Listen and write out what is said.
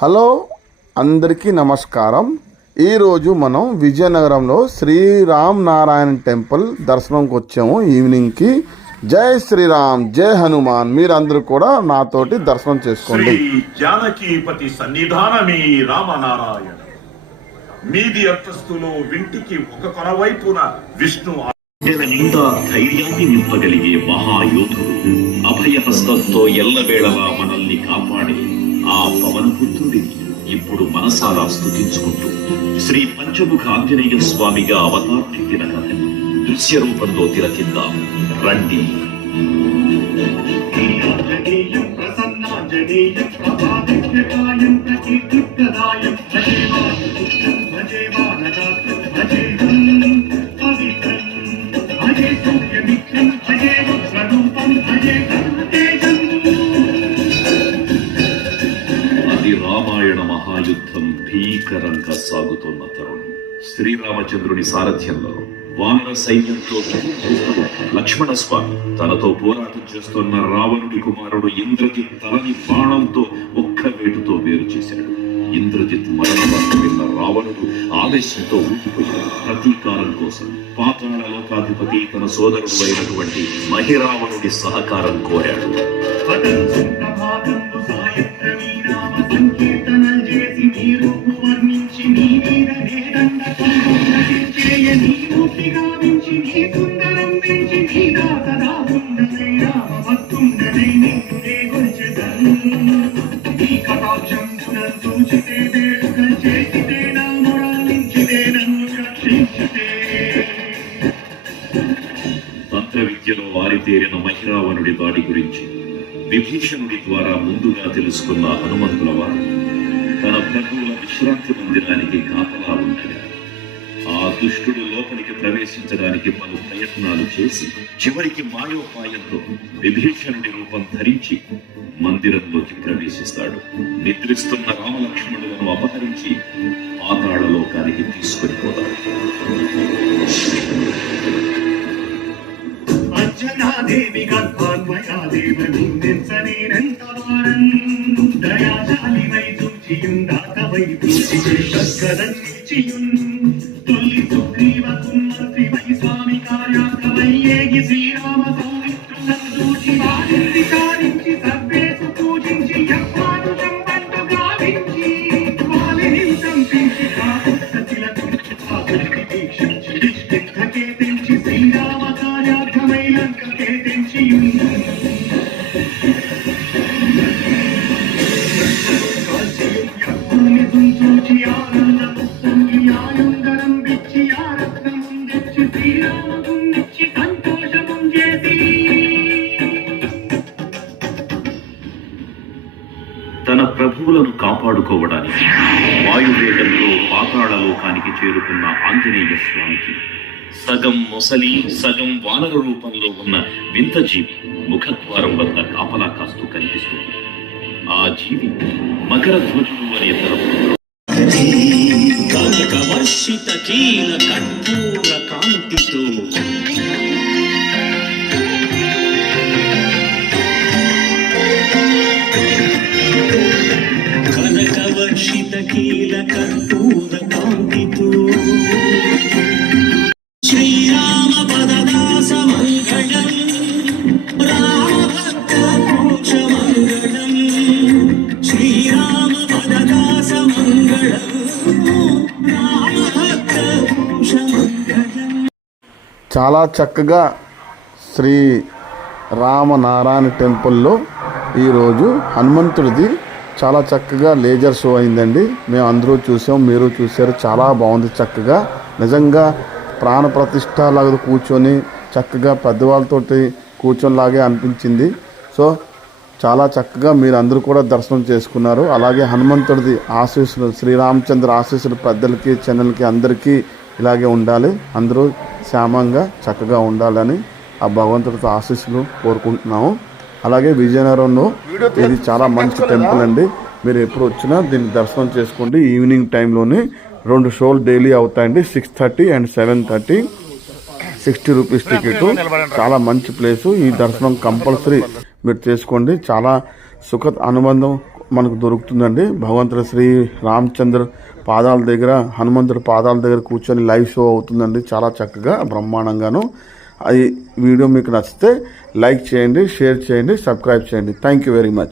Hello అందరికీ నమస్కారం. ఈరోజు మనం విజయనగరంలో శ్రీరామ్ నారాయణ టెంపుల్ దర్శనంకి వచ్చాము ఈవినింగ్కి. జై శ్రీరామ్, జై హనుమాన్. మీరందరూ కూడా నాతోటి దర్శనం చేసుకోండి. జానకీపతి సన్నిధానమే రామనారాయణ. మీది అంతస్తులో వింటికి ఒక కొనవైపున విష్ణు నిండా ధైర్యాన్ని నింపగలిగే మహాయోధుడు, అభయహస్తంతో ఎల్లవేళలా మనల్ని కాపాడే ఆ పవనపుత్రుడిని ఇప్పుడు మనసారా స్తుతించుకుంటూ శ్రీ పంచముఖ ఆంజనేయ స్వామిగా అవతారమెత్తిన కథని దృశ్య రూపంలో తిలకిద్దాం రండి. రామాయణ మహాయుద్ధం భీకరంగా సాగుతున్న తరుణం. శ్రీరామచంద్రుని సారథ్యంలో వానర సైన్యంతో లక్ష్మణ స్వామి తనతో పోరాటం చేస్తున్న రావణుడి కుమారుడు ఇంద్రజిత్ తలని బాణంతో ఒక్క వేటుతో వేరు చేశాడు. ఇంద్రజిత్ మరణ వార్త విన్న రావణుడు ఆవేశంతో ఊగిపోయాడు. ప్రతీకారం కోసం పాతాళ లోకాధిపతి తన సోదరుడు అయినటువంటి మహిరావణుడి సహకారం కోరాడు. తంత్ర విద్యలో వారితేరిన మహిరావణుడి దాడి గురించి విభీషణుడి ద్వారా ముందుగా తెలుసుకున్న హనుమంతుల వారు తన ప్రభువుల విశ్రాంతి మందిరానికి కాపలా ఉండగా ఆ దుష్టుడు లోపలికి ప్రవేశించడానికి పలు ప్రయత్నాలు చేసి చివరికి మాయోపాయంతో విభీషణుడి రూపం ధరించి మందిరంలోకి ప్రవేశిస్తాడు. నిద్రిస్తున్న రామలక్ష్మణులను అపహరించి పాతాళ లోకానికి తీసుకొని పోతాడు. తన ప్రభువులను కాపాడుకోవడానికి వాయువేగంలో పాతాళ లోకానికి చేరుకున్న ఆంజనేయ స్వామికి సగం మొసలి సగం వానర రూపంలో ఉన్న వింత జీవి ముఖద్వారం వద్ద కాపలా కాస్తూ కనిపిస్తుంది. ఆ జీవి మకర ధ్వజుడు అనే కనకవర్షిత కీల కర్పూర కాంతితో కీల కర్పూర కాంతితో శ్రీరామ పదదాస మంగళం రామభక్త మోక్ష మంగళం శ్రీరామ పదదాస మంగళం రామభక్త మోక్ష మంగళం. చాలా చక్కగా శ్రీ రామనారాయణ టెంపుల్లో ఈరోజు హనుమంతుడిది చాలా చక్కగా లేజర్ షో అయిందండి. మేము అందరూ చూసాం, మీరు చూసారు. చాలా బాగుంది. చక్కగా నిజంగా ప్రాణ ప్రతిష్ఠ లాగా కూర్చొని చక్కగా పెద్దవాళ్ళతోటి కూర్చొనిలాగే అనిపించింది. సో చాలా చక్కగా మీరు అందరూ కూడా దర్శనం చేసుకున్నారు. అలాగే హనుమంతుడిది ఆశీస్సులు, శ్రీరామచంద్ర ఆశీస్సులు పెద్దలకి చిన్నలకి అందరికీ ఇలాగే ఉండాలి. అందరూ క్షేమంగా చక్కగా ఉండాలని ఆ భగవంతుడితో ఆశీస్సులు కోరుకుంటున్నాము. అలాగే విజయనగరంలో ఇది చాలా మంచి టెంపుల్ అండి. మీరు ఎప్పుడు వచ్చినా దీన్ని దర్శనం చేసుకోండి. ఈవినింగ్ టైంలోనే 2 షోలు డైలీ అవుతాయండి. 6:30 and 7:30. 60 rupees ticket. చాలా మంచి ప్లేసు. ఈ దర్శనం కంపల్సరీ మీరు చేసుకోండి. చాలా సుఖ అనుబంధం మనకు దొరుకుతుందండి. భగవంతుడు శ్రీ రామచంద్ర పాదాల దగ్గర, హనుమంతుడి పాదాల దగ్గర కూర్చొని లైవ్ షో అవుతుందండి. చాలా చక్కగా బ్రహ్మాండంగాను. అది వీడియో మీకు నచ్చితే లైక్ చేయండి, షేర్ చేయండి, సబ్స్క్రైబ్ చేయండి. Thank you very much.